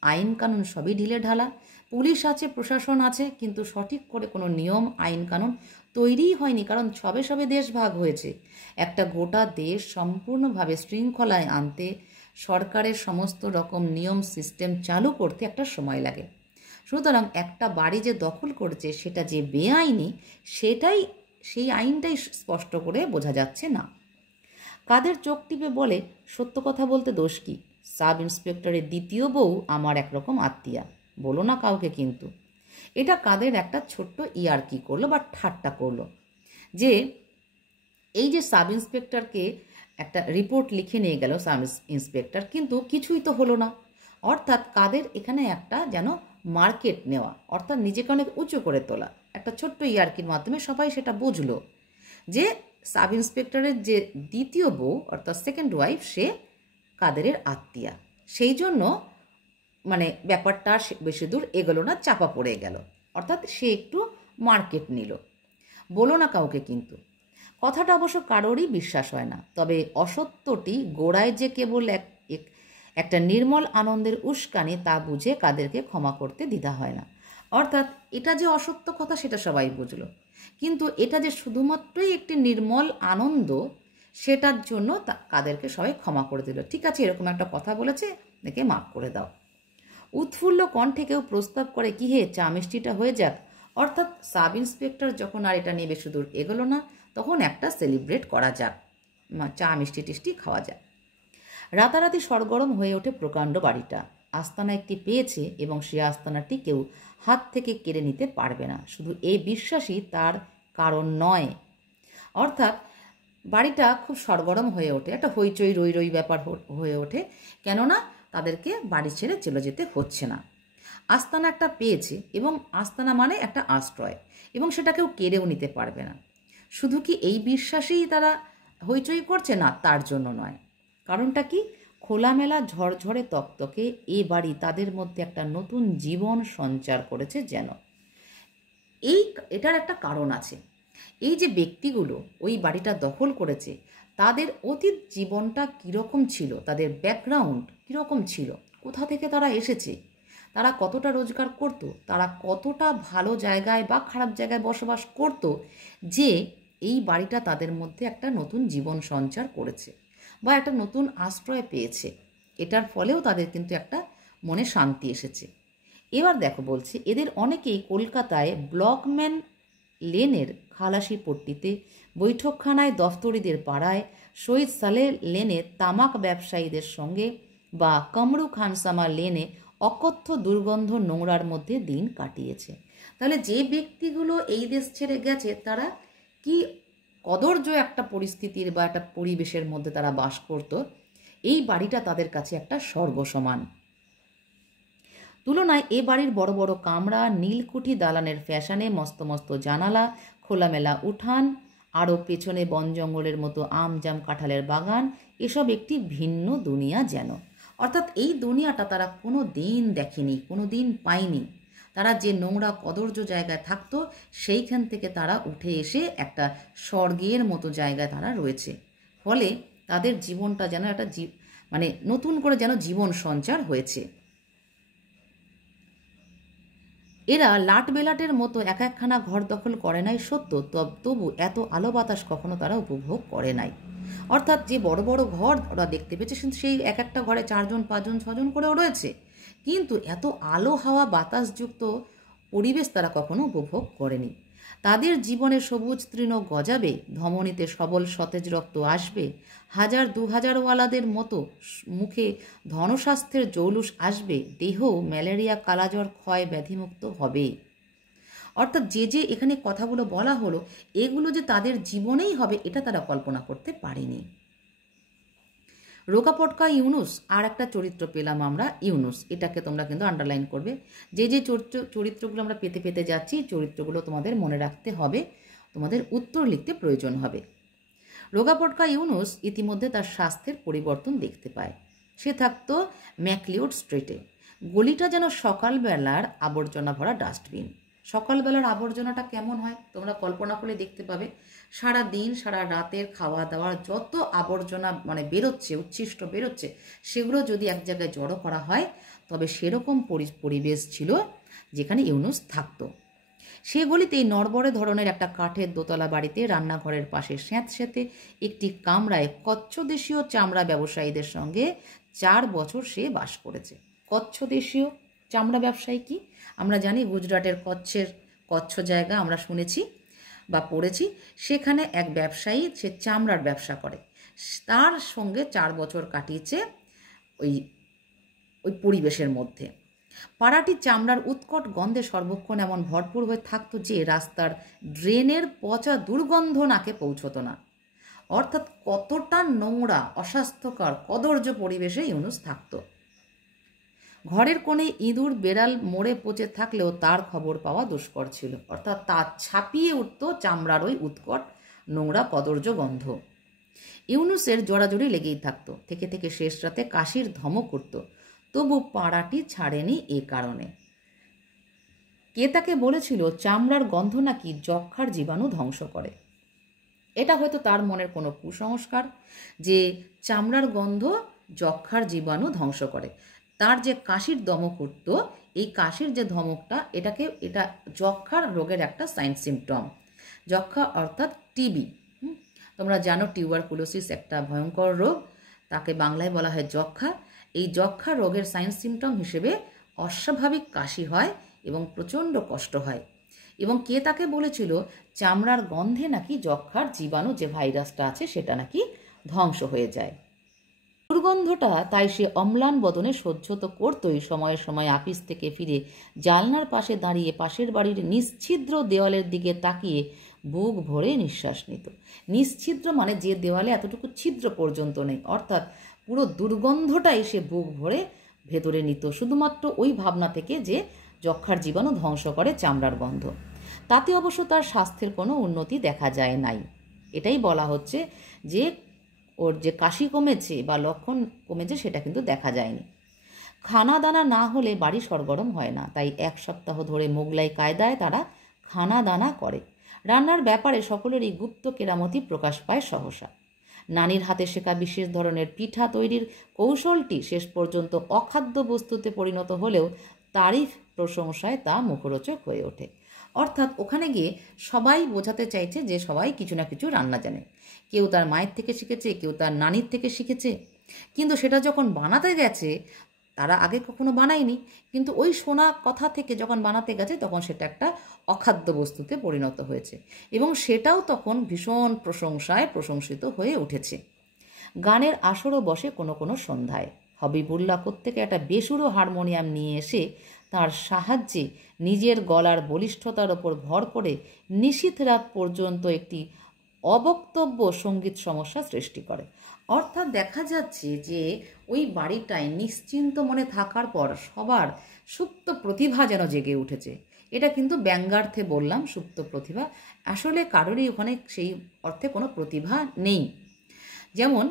আইন কানুন সবই ঢিলে ঢালা, পুলিশ আছে, প্রশাসন আছে, কিন্তু সঠিক করে কোনো নিয়ম আইন কানুন তৈরিই হয়নি, কারণ সবে সবে দেশ ভাগ হয়েছে। একটা গোটা দেশ সম্পূর্ণভাবে শৃঙ্খলায় আনতে, সরকারের সমস্ত রকম নিয়ম সিস্টেম চালু করতে একটা সময় লাগে। সুতরাং একটা বাড়ি যে দখল করেছে সেটা যে বেআইনি, সেই আইনটাই স্পষ্ট করে বোঝা যাচ্ছে না। কাদের চোখ টিপে বলে, সত্য কথা বলতে দোষ কি? সাব ইন্সপেক্টরের দ্বিতীয় বউ আমার একরকম আত্মীয়া, বলো না কাউকে কিন্তু। এটা কাদের একটা ছোট্ট ইয়ার্কি করলো বা ঠাট্টা করলো, যে এই যে সাব ইন্সপেক্টরকে একটা রিপোর্ট লিখে নিয়ে গেল সাব ইন্সপেক্টর, কিন্তু কিছুই তো হলো না। অর্থাৎ কাদের এখানে একটা যেন মার্কেট নেওয়া, অর্থাৎ নিজেকে অনেক উঁচু করে তোলা, একটা ছোট্ট ইয়ার্কির মাধ্যমে সবাই সেটা বুঝলো যে সাব ইন্সপেক্টরের যে দ্বিতীয় বউ অর্থাৎ সেকেন্ড ওয়াইফ, সে কাদেরের আত্মীয়া। সেই জন্য মানে ব্যাপারটা বেশি দূর এগোলো না, চাপা পড়ে গেল। অর্থাৎ সে একটু মার্কেট নিল, বলো না কাউকে কিন্তু। কথাটা অবশ্য কারোরই বিশ্বাস হয় না, তবে অসত্যটি গোড়ায় যে কেবল একটা নির্মল আনন্দের উস্কানি, তা বুঝে কাদেরকে ক্ষমা করতে দ্বিধা হয় না। অর্থাৎ এটা যে অসত্য কথা সেটা সবাই বুঝলো, কিন্তু এটা যে শুধুমাত্রই একটি নির্মল আনন্দ, সেটার জন্য কাদেরকে সবাই ক্ষমা করে দিল। ঠিক আছে, এরকম একটা কথা বলেছে, দেখে মাফ করে দাও। উৎফুল্ল কণ্ঠে কেউ প্রস্তাব করে, কি হে, চা মিষ্টিটা হয়ে যাক। অর্থাৎ সাব ইন্সপেক্টর যখন আর এটা নিয়ে বেশি দূর এগোলো না, তখন একটা সেলিব্রেট করা যাক, চা মিষ্টি টিষ্টি খাওয়া যাক। রাতারাতি সরগরম হয়ে ওঠে প্রকাণ্ড বাড়িটা। আস্তানা একটি পেয়েছে এবং সে আস্তানাটি কেউ হাত থেকে কেড়ে নিতে পারবে না, শুধু এই বিশ্বাসই তার কারণ নয়। অর্থাৎ বাড়িটা খুব সরগরম হয়ে ওঠে, একটা হইচই রই রই ব্যাপার হয়ে ওঠে, কেননা তাদেরকে বাড়ি ছেড়ে চলে যেতে হচ্ছে না। আস্তানা একটা পেয়েছে, এবং আস্তানা মানে একটা আশ্রয়, এবং সেটা কেউ কেড়েও নিতে পারবে না। শুধু কি এই বিশ্বাসেই তারা হইচই করছে? না, তার জন্য নয়। কারণটা কি? খোলামেলা ঝরঝরে তকতকে এ বাড়ি তাদের মধ্যে একটা নতুন জীবন সঞ্চার করেছে যেন। এটার একটা কারণ আছে। এই যে ব্যক্তিগুলো ওই বাড়িটা দখল করেছে, তাদের অতীত জীবনটা কীরকম ছিল, তাদের ব্যাকগ্রাউন্ড কীরকম ছিল, কোথা থেকে তারা এসেছে, তারা কতটা রোজগার করত, তারা কতটা ভালো জায়গায় বা খারাপ জায়গায় বসবাস করত, যে এই বাড়িটা তাদের মধ্যে একটা নতুন জীবন সঞ্চার করেছে বা একটা নতুন আশ্রয় পেয়েছে। এটার ফলেও তাদের কিন্তু একটা মনে শান্তি এসেছে। এবার দেখো, বলছে এদের অনেকেই কলকাতায় ব্লকম্যান লেনের খালাসি পট্টিতে, বৈঠকখানায় দফতরিদের পাড়ায়, শহীদ সালেহ লেনে তামাক ব্যবসায়ীদের সঙ্গে বা কমরু খানসামা লেনে অকথ্য দুর্গন্ধ নোংরার মধ্যে দিন কাটিয়েছে। তাহলে যে ব্যক্তিগুলো এই দেশ ছেড়ে গেছে তারা কি কদর্য একটা পরিস্থিতির বা একটা পরিবেশের মধ্যে তারা বাস করত, এই বাড়িটা তাদের কাছে একটা স্বর্গ সমান। তুলনায় এ বাড়ির বড় বড় কামরা, নীলকুঠি দালানের ফ্যাশনে মস্ত মস্ত জানালা, খোলামেলা উঠান, আরও পেছনে বন জঙ্গলের মতো আম জাম কাঁঠালের বাগান, এসব একটি ভিন্ন দুনিয়া যেন। অর্থাৎ এই দুনিয়াটা তারা কোনো দিন দেখেনি, কোনো দিন পায়নি। তারা যে নোংরা কদর্য জায়গায় থাকতো সেইখান থেকে তারা উঠে এসে একটা স্বর্গের মতো জায়গায় তারা রয়েছে। ফলে তাদের জীবনটা যেন একটা মানে নতুন করে যেন জীবন সঞ্চার হয়েছে। এরা লাট বেলাটের মতো এক একখানা ঘর দখল করে নাই সত্য, তবু এত আলো বাতাস কখনো তারা উপভোগ করে নাই। অর্থাৎ যে বড় বড় ঘর ওরা দেখতে পেয়েছে কিন্তু সেই এক একটা ঘরে 4 জন 5 জন 6 জন করেও রয়েছে, কিন্তু এত আলো হাওয়া বাতাসযুক্ত পরিবেশ তারা কখনো উপভোগ করেনি। তাদের জীবনে সবুজ তৃণ গজাবে, ধমনীতে সবল সতেজ রক্ত আসবে, 1000-2000ওয়ালাদের মতো মুখে ধনস্বাস্থ্যের জৌলুস আসবে, দেহ ম্যালেরিয়া কালাজ্বর ক্ষয় ব্যাধিমুক্ত হবে। অর্থাৎ যে এখানে কথাগুলো বলা হলো এগুলো যে তাদের জীবনেই হবে এটা তারা কল্পনা করতে পারেনি। রোকাপটকা ইউনুস, আর একটা চরিত্র পেলাম আমরা, ইউনুস, এটাকে তোমরা কিন্তু আন্ডারলাইন করবে। যে চরিত্রগুলো আমরা পেতে পেতে যাচ্ছি চরিত্রগুলো তোমাদের মনে রাখতে হবে, তোমাদের উত্তর লিখতে প্রয়োজন হবে। রোকাপটকা ইউনুস ইতিমধ্যে তার স্বাস্থ্যের পরিবর্তন দেখতে পায়। সে থাকতো ম্যাকলিওড স্ট্রিটে। গলিটা যেন সকালবেলার আবর্জনা ভরা ডাস্টবিন। সকালবেলার আবর্জনাটা কেমন হয় তোমরা কল্পনা করে দেখতে পাবে। সারা দিন সারা রাতের খাওয়া দাওয়ার যত আবর্জনা মানে বেরোচ্ছে, উচ্ছিষ্ট বেরোচ্ছে, সেগুলো যদি এক জায়গায় জড়ো করা হয় তবে সেরকম পরিবেশ ছিল যেখানে ইউনুস থাকতো। সেগুলিতেই নড়বড়ে ধরনের একটা কাঠের দোতলা বাড়িতে রান্নাঘরের পাশে স্যাঁতস্যাঁতে একটি কামরায় কচ্ছদেশীয় চামড়া ব্যবসায়ীদের সঙ্গে 4 বছর সে বাস করেছে। কচ্ছদেশীয় চামড়া ব্যবসায়ী কি আমরা জানি, গুজরাটের কচ্ছ জায়গা আমরা শুনেছি বা পড়েছি, সেখানে এক ব্যবসায়ী সে চামড়ার ব্যবসা করে, তার সঙ্গে 4 বছর কাটিয়েছে ওই পরিবেশের মধ্যে। পাড়াটি চামড়ার উৎকট গন্ধে সর্বক্ষণ এমন ভরপুর হয়ে থাকতো যে রাস্তার ড্রেনের পচা দুর্গন্ধ নাকে পৌঁছতো না। অর্থাৎ কতটা নোংরা অস্বাস্থ্যকর কদর্য পরিবেশে ইউনুস থাকতো। ঘরের কোণে ইঁদুর বেড়াল মরে পচে থাকলেও তার খবর পাওয়া দুষ্কর ছিল। অর্থাৎ তা ছাপিয়ে উঠত চামড়ার ওই উৎকট নোংরা কদর্য গন্ধ। ইউনুসের জোড়াজোড়ি লেগেই থাকতো, থেকে থেকে শেষ রাতে কাশির ধমক উঠত, তবু পাড়াটি ছাড়েনি এ কারণে। কে তাকে বলেছিল চামড়ার গন্ধ নাকি যক্ষার জীবাণু ধ্বংস করে। এটা হয়তো তার মনের কোনো কুসংস্কার যে চামড়ার গন্ধ যক্ষার জীবাণু ধ্বংস করে। তার যে কাশির ধমক উঠত, এই কাশির যে ধমকটা এটা যক্ষার রোগের একটা সাইন সিমটম। যক্ষা অর্থাৎ টিবি। তোমরা জানো টিউবারকুলোসিস একটা ভয়ঙ্কর রোগ, তাকে বাংলায় বলা হয় যক্ষা। এই যক্ষা রোগের সাইন সিমটম হিসেবে অস্বাভাবিক কাশি হয় এবং প্রচণ্ড কষ্ট হয়। এবং কে তাকে বলেছিল চামড়ার গন্ধে নাকি যক্ষার জীবাণু যে ভাইরাসটা আছে সেটা নাকি ধ্বংস হয়ে যায়। দুর্গন্ধটা তাই সে অম্লান বদনে সহ্য তো করতই, সময়ে সময়ে আপিস থেকে ফিরে জানলার পাশে দাঁড়িয়ে পাশের বাড়ির নিশ্ছিদ্র দেওয়ালের দিকে তাকিয়ে বুক ভরে নিঃশ্বাস নিত। নিশ্ছিদ্র মানে যে দেওয়ালে এতটুকু ছিদ্র পর্যন্ত নেই, অর্থাৎ পুরো দুর্গন্ধটাই সে বুক ভরে ভেতরে নিত, শুধুমাত্র ওই ভাবনা থেকে যে যক্ষার জীবাণু ধ্বংস করে চামড়ার গন্ধ। তাতে অবশ্য তার স্বাস্থ্যের কোনো উন্নতি দেখা যায় নাই। এটাই বলা হচ্ছে যে ওর যে কাশি কমেছে বা লক্ষণ কমেছে সেটা কিন্তু দেখা যায়নি। খানা দানা না হলে বাড়ি সরগরম হয় না, তাই 1 সপ্তাহ ধরে মোগলাই কায়দায় তারা খানা দানা করে। রান্নার ব্যাপারে সকলেরই গুপ্ত কেরামতি প্রকাশ পায় সহসা। নানির হাতে শেখা বিশেষ ধরনের পিঠা তৈরির কৌশলটি শেষ পর্যন্ত অখাদ্য বস্তুতে পরিণত হলেও তারিফ প্রশংসায় তা মুখরোচক হয়ে ওঠে। অর্থাৎ ওখানে গিয়ে সবাই বোঝাতে চাইছে যে সবাই কিছু না কিছু রান্না জানে। কেউ তার মায়ের থেকে শিখেছে, কেউ তার নানির থেকে শিখেছে, কিন্তু সেটা যখন বানাতে গেছে তারা আগে কখনো বানায়নি, কিন্তু ওই শোনা কথা থেকে যখন বানাতে গেছে তখন সেটা একটা অখাদ্য বস্তুতে পরিণত হয়েছে এবং সেটাও তখন ভীষণ প্রশংসিত হয়ে উঠেছে। গানের আসরও বসে কোনো কোনো সন্ধ্যায়। হবিবুল্লাহ কোত্থেকে একটা বেসুরো হারমোনিয়াম নিয়ে এসে তার সাহায্যে নিজের গলার বলিষ্ঠতার ওপর ভর করে নিশীথ রাত পর্যন্ত একটি অবক্তব্য সঙ্গীত সমস্যা সৃষ্টি করে। অর্থাৎ দেখা যাচ্ছে যে ওই বাড়িটায় নিশ্চিন্ত মনে থাকার পর সবার সুপ্ত প্রতিভা যেন জেগে উঠেছে। এটা কিন্তু ব্যঙ্গার্থে বললাম সুপ্ত প্রতিভা, আসলে কারোরই ওখানে সেই অর্থে কোনো প্রতিভা নেই। যেমন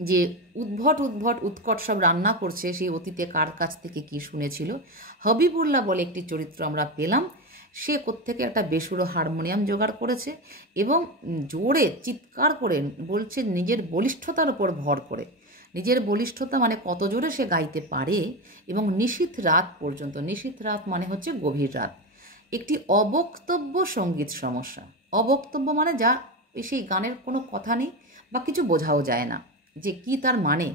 যে উদ্ভট উৎকট সব রান্না করছে, সেই অতীতে কার কাছ থেকে কি শুনেছিল। হবিবুল্লাহ বলে একটি চরিত্র আমরা পেলাম, সে কোত্থেকে একটা বেসুরো হারমোনিয়াম জোগাড় করেছে এবং জোরে চিৎকার করে বলছে নিজের বলিষ্ঠতার উপর ভর করে। নিজের বলিষ্ঠতা মানে কত জোরে সে গাইতে পারে এবং নিশীথ রাত পর্যন্ত, নিশীথ রাত মানে হচ্ছে গভীর রাত, একটি অবক্তব্য সঙ্গীত সমস্যা। অবক্তব্য মানে যা সেই গানের কোনো কথা নেই বা কিছু বোঝাও যায় না যে কি তার মানে।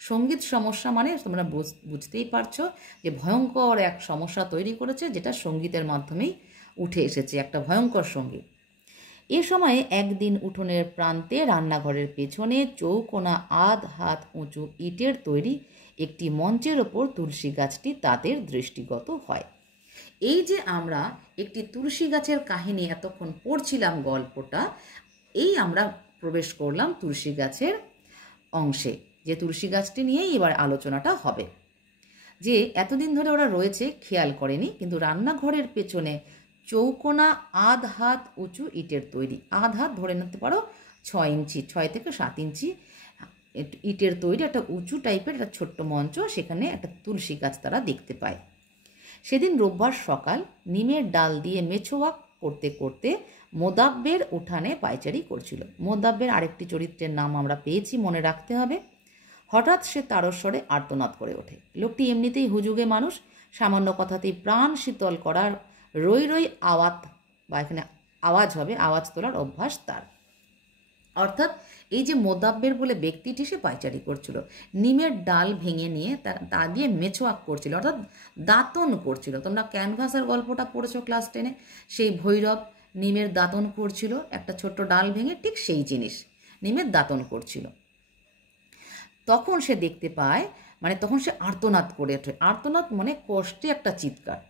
সঙ্গীত সমস্যা মানে তোমরা বুঝতেই পারছো যে ভয়ঙ্কর এক সমস্যা তৈরি করেছে, যেটা সঙ্গীতের মাধ্যমেই উঠে এসেছে, একটা ভয়ঙ্কর সঙ্গীত। এ সময়ে একদিন উঠোনের প্রান্তে রান্নাঘরের পেছনে চৌকোনা আধ হাত উঁচু ইটের তৈরি একটি মঞ্চের ওপর তুলসী গাছটি তাদের দৃষ্টিগত হয়। এই যে আমরা একটি তুলসী গাছের কাহিনী এতক্ষণ পড়ছিলাম গল্পটা, এই আমরা প্রবেশ করলাম তুলসী গাছের অংশে, যে তুলসী গাছটি নিয়েই এবার আলোচনাটা হবে। যে এতদিন ধরে ওরা রয়েছে খেয়াল করেনি, কিন্তু রান্নাঘরের পেছনে চৌকোনা আধ হাত উঁচু ইটের তৈরি, আধ হাত ধরে নিতে পারো 6 ইঞ্চি, 6 থেকে 7 ইঞ্চি ইটের তৈরি একটা উঁচু টাইপের একটা ছোট্ট মঞ্চ, সেখানে একটা তুলসী গাছ তারা দেখতে পায়। সেদিন রোববার সকাল, নিমের ডাল দিয়ে মেছোয়াক করতে করতে মোদাব্বের উঠানে পায়চারি করছিল। মোদাব্বের আরেকটি চরিত্রের নাম আমরা পেয়েছি, মনে রাখতে হবে। হঠাৎ সে তারস্বরে আর্তনাদ করে ওঠে। লোকটি এমনিতেই হুজুগে মানুষ, সামান্য কথাতেই প্রাণ শীতল করার রই রই আওয়াজ, বা এখানে আওয়াজ হবে, আওয়াজ তোলার অভ্যাস তার। অর্থাৎ এই যে মোদাব্বের বলে ব্যক্তিটি, সে পায়চারি করছিল, নিমের ডাল ভেঙে নিয়ে তা দিয়ে মেছোয়াক করছিল, অর্থাৎ দাঁতন করছিল। তোমরা ক্যানভাসের গল্পটা পড়েছো ক্লাস 10-এ, সেই ভৈরব নিমের দাঁতন করছিল, একটা ছোট্ট ডাল ভেঙে, ঠিক সেই জিনিস, নিমের দাঁতন করছিল। তখন সে দেখতে পায়, মানে তখন সে আর্তনাদ করে ওঠে। আর্তনাদ মানে কষ্টে একটা চিৎকার।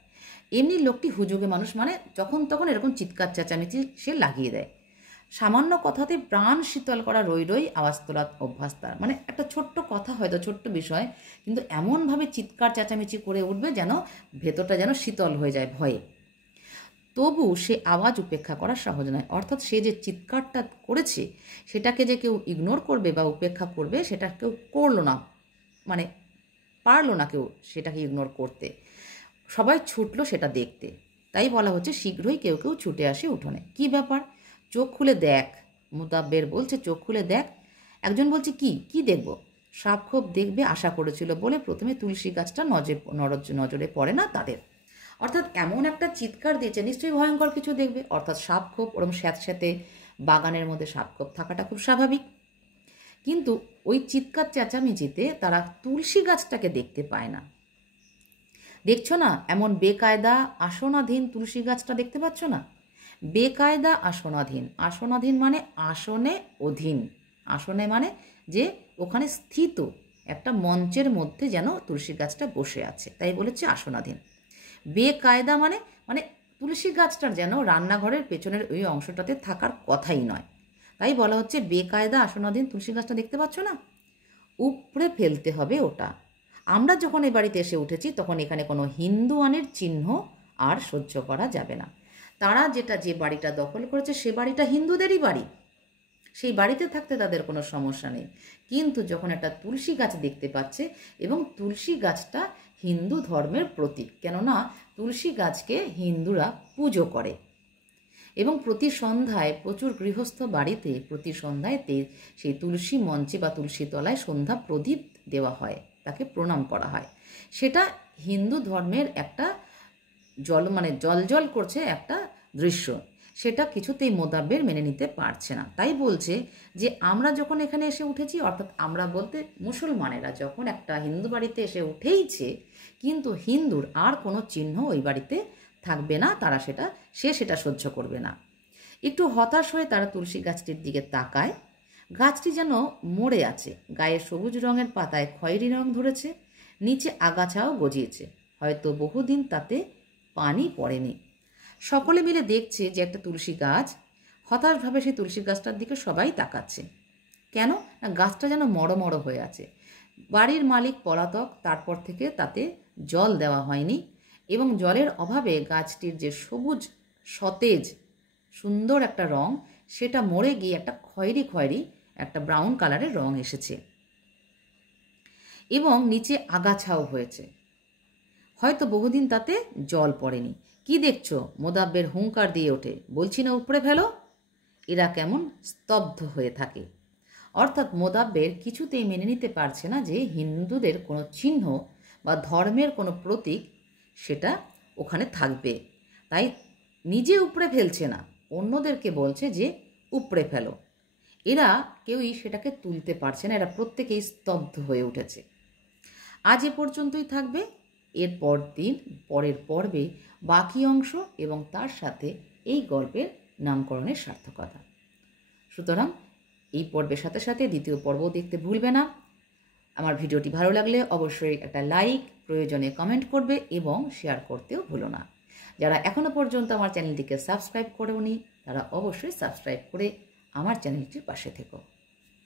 এমনি লোকটি হুজুগে মানুষ, মানে যখন তখন এরকম চিৎকার চেঁচামেচি সে লাগিয়ে দেয়। সামান্য কথাতে প্রাণ শীতল করা রই রই আওয়াজ তোলার অভ্যাস তার, মানে একটা ছোট্ট কথা, হয়তো ছোট্ট বিষয়, কিন্তু এমনভাবে চিৎকার চেঁচামেচি করে উঠবে যেন ভেতরটা যেন শীতল হয়ে যায় ভয়ে। তবু সে আওয়াজ উপেক্ষা করা সহজ নয়। অর্থাৎ সে যে চিৎকারটা করেছে সেটাকে যে কেউ ইগনোর করবে বা উপেক্ষা করবে, সেটা কেউ করলো না, মানে পারলো না কেউ সেটাকে ইগনোর করতে। সবাই ছুটলো সেটা দেখতে। তাই বলা হচ্ছে শীঘ্রই কেউ কেউ ছুটে আসে উঠোনে। কি ব্যাপার, চোখ খুলে দেখ, মোদাব্বের বলছে, চোখ খুলে দেখ। একজন বলছে কি কি দেখব? সাপ খোপ দেখবে আশা করেছিল বলে প্রথমে তুলসী গাছটা নজরে পড়ে না তাদের। অর্থাৎ এমন একটা চিৎকার দিয়েছে, নিশ্চয়ই ভয়ঙ্কর কিছু দেখবে। অর্থাৎ সাপ খোপ, ওরকম স্যাঁতস্যাঁতে বাগানের মধ্যে সাপ খোপ থাকাটা খুব স্বাভাবিক। কিন্তু ওই চিৎকার চেঁচামেচিতে তারা তুলসী গাছটাকে দেখতে পায় না। দেখছো না, এমন বেকায়দা আসনাধীন তুলসী গাছটা দেখতে পাচ্ছ না? বেকায়দা আসনাধীন, আসনাধীন মানে আসনে অধীন, আসনে মানে যে ওখানে স্থিত একটা মঞ্চের মধ্যে যেন তুলসী গাছটা বসে আছে, তাই বলেছে আসনাধীন। বেকায়দা মানে মানে তুলসী গাছটার যেন রান্নাঘরের পেছনের ওই অংশটাতে থাকার কথাই নয়, তাই বলা হচ্ছে বেকায়দা আসনাধীন তুলসী গাছটা দেখতে পাচ্ছ না, উপড়ে ফেলতে হবে ওটা। আমরা যখন এই বাড়িতে এসে উঠেছি তখন এখানে কোনো হিন্দুয়ানের চিহ্ন আর সহ্য করা যাবে না। তারা যে বাড়িটা দখল করেছে সে বাড়িটা হিন্দুদেরই বাড়ি, সেই বাড়িতে থাকতে তাদের কোনো সমস্যা নেই। কিন্তু যখন একটা তুলসী গাছ দেখতে পাচ্ছে, এবং তুলসী গাছটা হিন্দু ধর্মের প্রতীক, কেননা তুলসী গাছকে হিন্দুরা পুজো করে এবং প্রতি সন্ধ্যায় প্রচুর গৃহস্থ বাড়িতে প্রতি সন্ধ্যায় সেই তুলসী মঞ্চে বা তুলসী তলায় সন্ধ্যা প্রদীপ দেওয়া হয়, তাকে প্রণাম করা হয়। সেটা হিন্দু ধর্মের একটা জল করছে একটা দৃশ্য। সেটা কিছুতেই মোদাব্বের মেনে নিতে পারছে না। তাই বলছে যে আমরা যখন এখানে এসে উঠেছি, অর্থাৎ আমরা বলতে মুসলমানেরা যখন একটা হিন্দু বাড়িতে এসে উঠেইছে, কিন্তু হিন্দুর আর কোনো চিহ্ন ওই বাড়িতে থাকবে না, সে সেটা সহ্য করবে না। একটু হতাশ হয়ে তারা তুলসী গাছটির দিকে তাকায়। গাছটি যেন মরে আছে, গায়ে সবুজ রঙের পাতায় খয়েরি রং ধরেছে, নিচে আগাছাও গজিয়েছে, হয়তো বহুদিন তাতে পানি পড়েনি। সকলে মিলে দেখছে যে একটা তুলসী গাছ। হতাশভাবে সেই তুলসী গাছটার দিকে সবাই তাকাচ্ছে। কেন না, গাছটা যেন মড়ো হয়ে আছে। বাড়ির মালিক পলাতক, তারপর থেকে তাতে জল দেওয়া হয়নি এবং জলের অভাবে গাছটির যে সবুজ সতেজ সুন্দর একটা রং, সেটা মরে গিয়ে একটা খয়েরি একটা ব্রাউন কালারের রং এসেছে এবং নিচে আগাছাও হয়েছে, হয়তো বহুদিন তাতে জল পড়েনি। কি দেখছো? মোদাব্বের হুঙ্কার দিয়ে ওঠে, বলছি না উপড়ে ফেলো। এরা কেমন স্তব্ধ হয়ে থাকে। অর্থাৎ মোদাব্বের কিছুতেই মেনে নিতে পারছে না যে হিন্দুদের কোনো চিহ্ন বা ধর্মের কোনো প্রতীক সেটা ওখানে থাকবে। তাই নিজে উপড়ে ফেলছে না, অন্যদেরকে বলছে যে উপড়ে ফেলো। এরা কেউই সেটাকে তুলতে পারছে না, এরা প্রত্যেকেই স্তব্ধ হয়ে উঠেছে। আজ এ পর্যন্তই থাকবে। পরের পর্বে বাকি অংশ এবং তার সাথে এই গল্পের নামকরণের সার্থকতা। সুতরাং এই পর্বের সাথে সাথে দ্বিতীয় পর্বও দেখতে ভুলবে না। আমার ভিডিওটি ভালো লাগলে অবশ্যই একটা লাইক, প্রয়োজনে কমেন্ট করবে এবং শেয়ার করতেও ভুলো না। যারা এখনও পর্যন্ত আমার চ্যানেলটিকে সাবস্ক্রাইব করেওনি, তারা অবশ্যই সাবস্ক্রাইব করে আমার চ্যানেলটির পাশে থেকো।